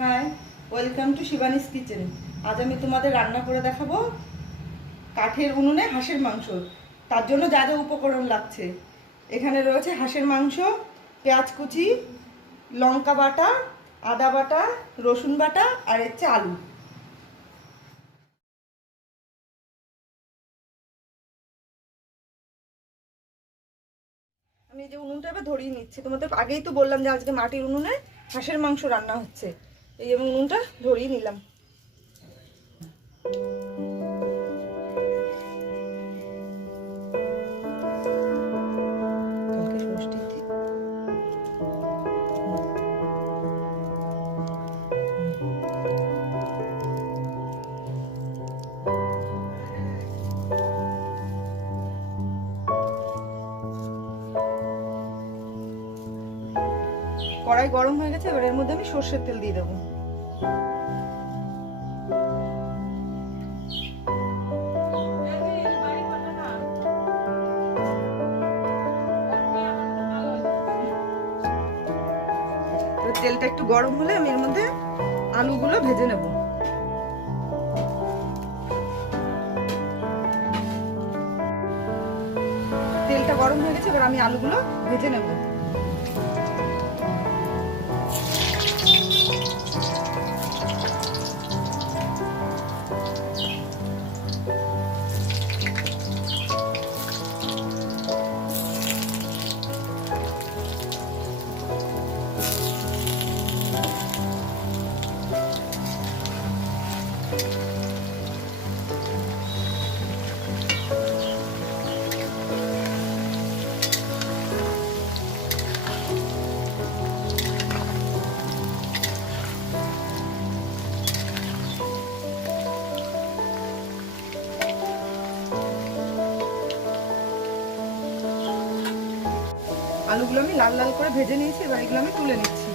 High, welcome to Shivani's kitchen. আজ আমি তোমাদের রান্না করে দেখাবো কাঠের উনুনে হাঁসের মাংস। তার জন্য যা যা উপকরণ লাগছে, এখানে রয়েছে হাঁসের মাংস, পেঁয়াজ কুচি, লঙ্কা বাটা, আদা বাটা, রসুন বাটা আর হচ্ছে আলু। আমি এই যে উনুনটা এবার ধরিয়ে নিচ্ছি। তোমাদের আগেই তো বললাম যে আজকে মাটির উনুনে হাঁসের মাংস রান্না হচ্ছে। এই যে উনুনটা ধরিয়ে নিলাম। কড়াই গরম হয়ে গেছে, এবার এর মধ্যে আমি সর্ষের তেল দিয়ে দেবো। তেলটা একটু গরম হলে আমি এর মধ্যে আলুগুলো ভেজে নেব। তেলটা গরম হয়ে গেছে, এবার আমি আলুগুলো ভেজে নেব। আলুগুলো আমি লাল লাল করে ভেজে নিয়েছি, এবার এগুলো আমি তুলে নিচ্ছি।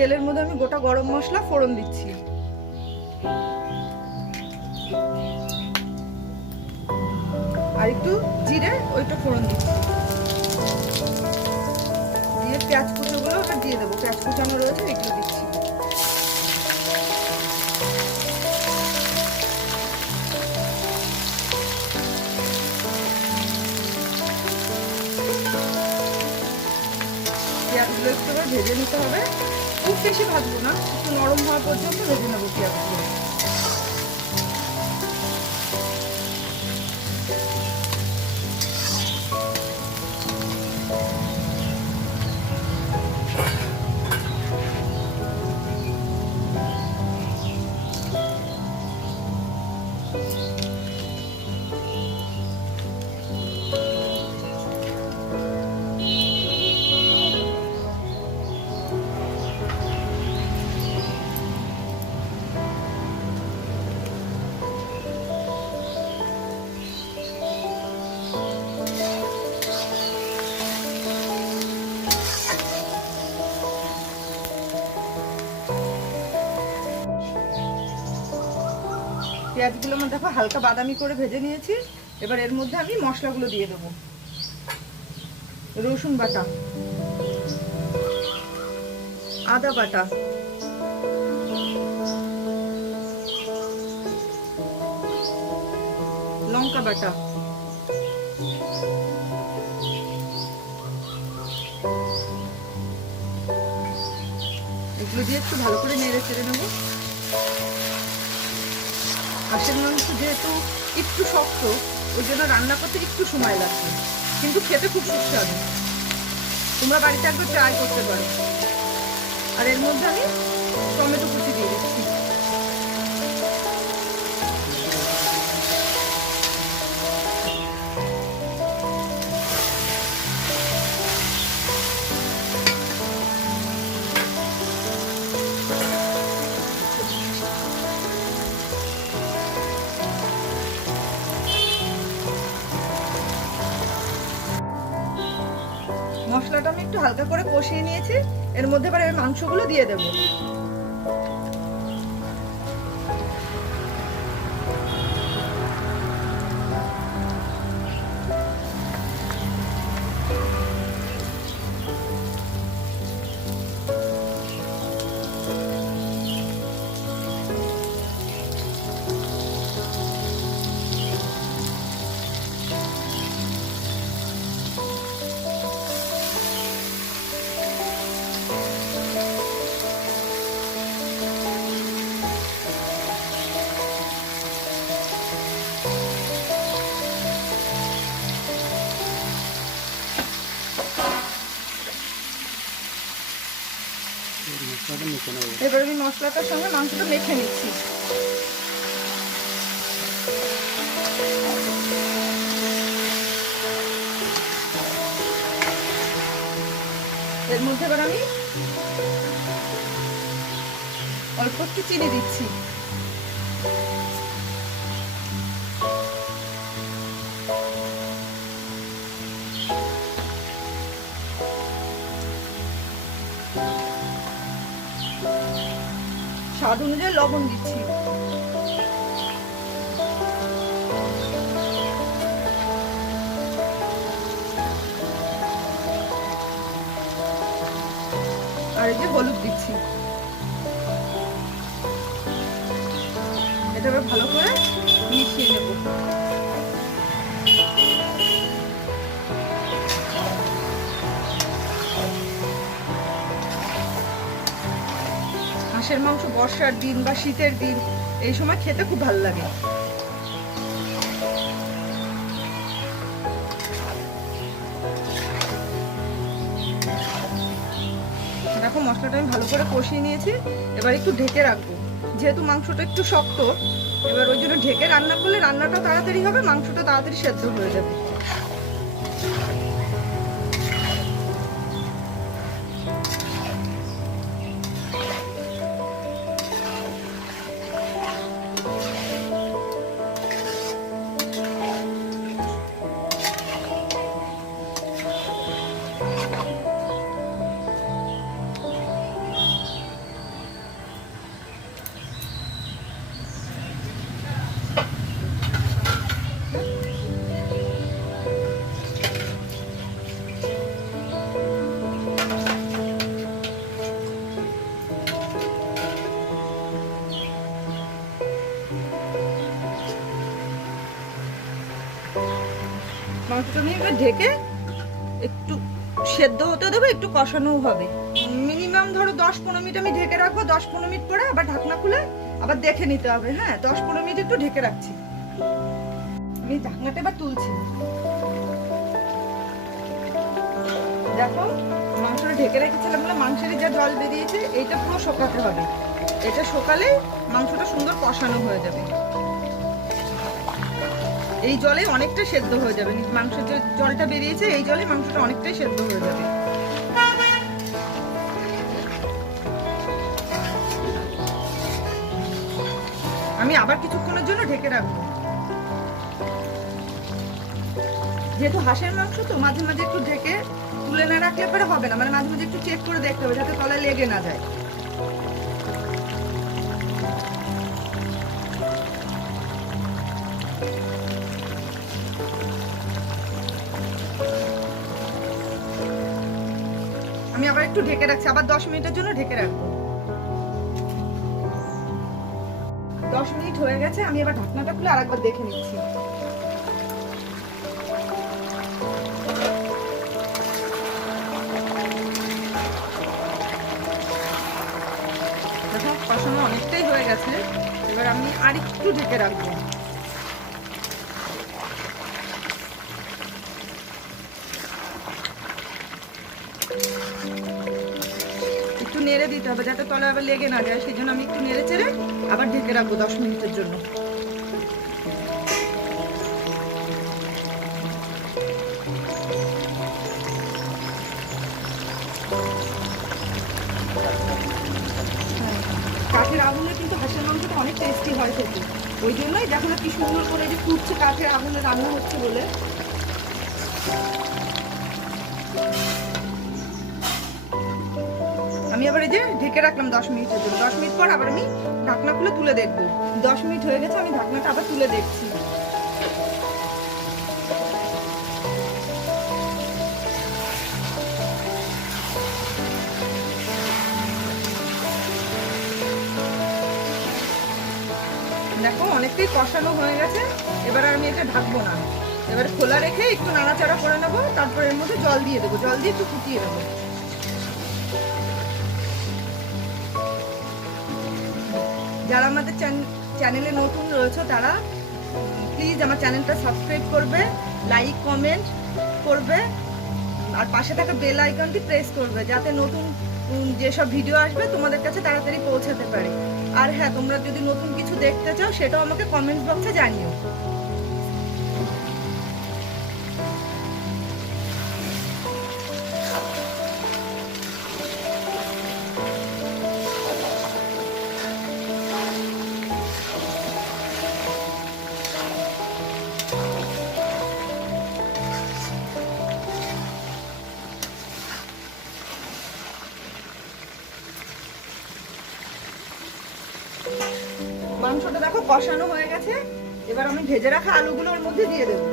তেলের মধ্যে আমি গোটা গরম মশলা ফোড়ন দিচ্ছি। আর একটু জিরে ওইটা ফোড়ন দিচ্ছি, দিয়ে পেঁয়াজ কুচোগুলো ওটা দিয়ে দেবো। পেঁয়াজ কুচানো রয়েছে, এগুলো দিচ্ছি। পেঁয়াজগুলো একটু ভেজে নিতে হবে, খুব বেশি ভাজবো না, একটু নরম হওয়া পর্যন্ত ভেজে নেবো পেঁয়াজগুলো। পেঁয়াজগুলো আমার দেখো হালকা বাদামি করে ভেজে নিয়েছি। এবার এর মধ্যে আমি মশলাগুলো দিয়ে দেবো। রসুন বাটা, আদা বাটা, লঙ্কা বাটা, এগুলো দিয়ে একটু ভালো করে নেড়ে চেড়ে নেবো। হাঁসের মাংস যেহেতু একটু শক্ত, ওই জন্য রান্না করতে একটু সময় লাগবে, কিন্তু খেতে খুব সুস্বাদু। তোমরা বাড়িতে একবার ট্রাই করতে পারো। আর এর মধ্যে আমি টমেটো কুচি দিয়ে দিচ্ছি। মশলাটা আমি একটু হালকা করে কষিয়ে নিয়েছি, এর মধ্যে এবার আমি মাংসগুলো দিয়ে দেবো। এবার আমি মশলাটার সঙ্গে মাংসটা মেখে নিচ্ছি। এর মধ্যে এবার আমি অল্প একটু চিনি দিচ্ছি। স্বাদ অনুযায়ী লবণ দিচ্ছি। আর এই যে হলুদ দিচ্ছি। এটা এবার ভালো করে মিশিয়ে নেব। হাঁসের মাংস বর্ষার দিন বা শীতের দিন এই সময় খেতে খুব ভালো লাগে। দেখো মশলাটা আমি ভালো করে কষিয়ে নিয়েছি, এবার একটু ঢেকে রাখবো। যেহেতু মাংসটা একটু শক্ত, এবার ওই জন্য ঢেকে রান্না করলে রান্নাটা তাড়াতাড়ি হবে, মাংসটা তাড়াতাড়ি সেদ্ধ হয়ে যাবে। মাংসটা নিয়ে এবার ঢেকে একটু সেদ্ধ হতে দেবো, একটু কষানোও হবে। মিনিমাম ধরো 10-15 মিনিট আমি ঢেকে রাখবো। 10-15 মিনিট পরে আবার ঢাকনা খুলে আবার দেখে নিতে হবে। হ্যাঁ, 10-15 মিনিট একটু ঢেকে রাখছি। আমি ঢাকনাটা এবার তুলছি। দেখো মাংসটা ঢেকে রেখেছিলাম বলে মাংসের যা জল বেরিয়েছে এইটা পুরো শোকাতে হবে। এটা শোকালে মাংসটা সুন্দর কষানো হয়ে যাবে। এই জলে অনেকটা সেদ্ধ হয়ে যাবে। মাংসের যে জলটা বেরিয়েছে এই জলে মাংসটা অনেকটাই সেদ্ধ হয়ে যাবে। আমি আবার কিছুক্ষণের জন্য ঢেকে রাখবো। যেহেতু হাঁসের মাংস তো মাঝে মাঝে একটু ঢেকে তুলে না রাখলে পরে হবে না, মানে মাঝে মাঝে একটু চেক করে দেখতে হবে যাতে তলায় লেগে না যায়। আমি আবার একটু ঢেকে রাখছি, আবার 10 মিনিটের জন্য ঢেকে রাখবো। 10 মিনিট হয়ে গেছে, আমি এবার ঢাকনাটা খুলে আরেকবার দেখে নিচ্ছি। দেখো কষানো অনেকটাই হয়ে গেছে, এবার আমি আর একটু ঢেকে রাখবো। একটু নেড়ে দিতে হবে যাতে তলায় আবার লেগে না যায়, সেই জন্য আমি একটু নেড়ে চেড়ে আবার ঢেকে রাখবো 10 মিনিটের জন্য। কাঠের আগুনে কিন্তু হাঁসের মাংসটা অনেক টেস্টি হয় খেতে, ওই জন্যই দেখো না কি সুন্দর করে যে ফুটছে কাঠের আগুনে রান্না হচ্ছে বলে। আমি আবার এই যে ঢেকে রাখলাম 10 মিনিটের জন্য। 10 মিনিট পর আবার আমি ঢাকনা খুলে তুলে দেখবো। 10 মিনিট হয়ে গেছে, আমি ঢাকনাটা আবার তুলে দেখছি। দেখো অনেকটাই কষানো হয়ে গেছে। এবার আর আমি এটা ঢাকবো না, এবার খোলা রেখে একটু নাড়াচাড়া করে নেবো, তারপর এর মধ্যে জল দিয়ে দেবো, জল দিয়ে একটু ফুটিয়ে নেবো। যারা আমাদের চ্যানেলে নতুন রয়েছে তারা প্লিজ আমার চ্যানেলটা সাবস্ক্রাইব করবে, লাইক কমেন্ট করবে, আর পাশে থাকা বেল আইকনটি প্রেস করবে, যাতে নতুন যেসব ভিডিও আসবে তোমাদের কাছে তাড়াতাড়ি পৌঁছাতে পারে। আর হ্যাঁ, তোমরা যদি নতুন কিছু দেখতে চাও সেটাও আমাকে কমেন্ট বক্সে জানিও। মাংসটা দেখো কষানো হয়ে গেছে। এবার আমি ভেজে রাখা আলুগুলো ওর মধ্যে দিয়ে দেবো।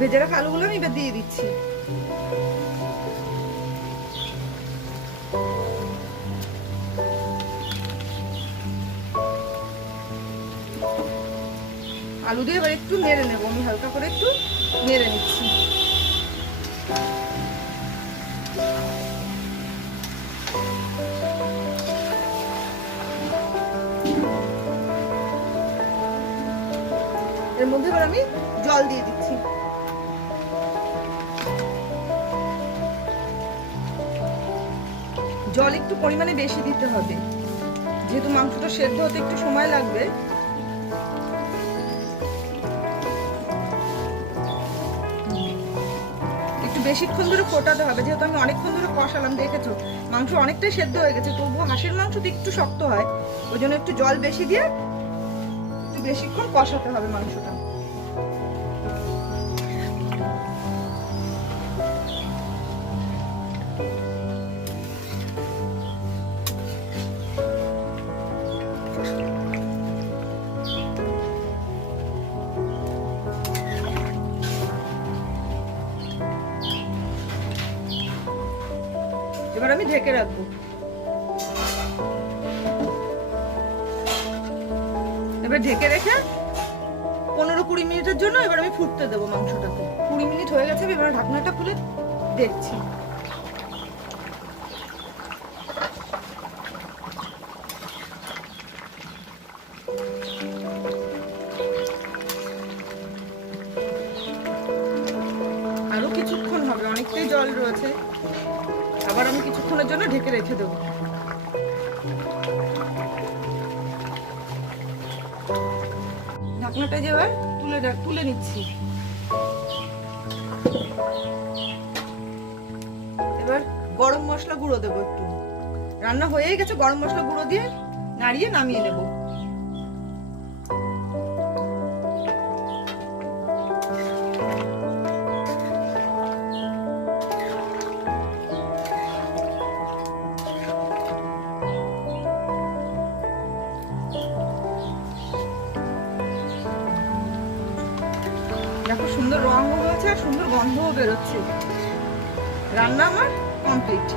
ভেজে রাখা আলুগুলো আমি এবার দিয়ে দিচ্ছি। আলু দিয়ে এবার একটু নেড়ে নেবো, আমি হালকা করে একটু নেড়ে নিচ্ছি। এর মধ্যে এবার আমি জল দিয়ে দিচ্ছি। জল একটু পরিমাণে বেশি দিতে হবে, যেহেতু মাংসটা সেদ্ধ হতে একটু সময় লাগবে। একটু বেশিক্ষণ ধরে ফোটাতে হবে, যেহেতু আমি অনেকক্ষণ ধরে কষালাম। দেখেছো মাংস অনেকটাই সেদ্ধ হয়ে গেছে, তবুও হাঁসের মাংস তো একটু শক্ত হয়, ওই জন্য একটু জল বেশি দিয়ে একটু বেশিক্ষণ কষাতে হবে মাংসটা। এবার আমি ঢেকে রাখবো। এবার ঢেকে রেখে 15-20 মিনিটের জন্য এবার আমি ফুটতে দেবো মাংসটাকে। 20 মিনিট হয়ে গেছে, এবার ঢাকনাটা খুলে দেখছি। আরো কিছুক্ষণ হবে, অনেকটাই জল রয়েছে। আবার আমি কিছুক্ষণের জন্য ঢেকে রেখে দেবো। ঢাকনাটা যে এবার তুলে নিচ্ছি। এবার গরম মশলা গুঁড়ো দেবো একটু। রান্না হয়েই গেছে, গরম মশলা গুঁড়ো দিয়ে নাড়িয়ে নামিয়ে নেবো। দেখো সুন্দর রঙও হয়েছে আর সুন্দর গন্ধও বেরোচ্ছে। রান্না আমার কমপ্লিট।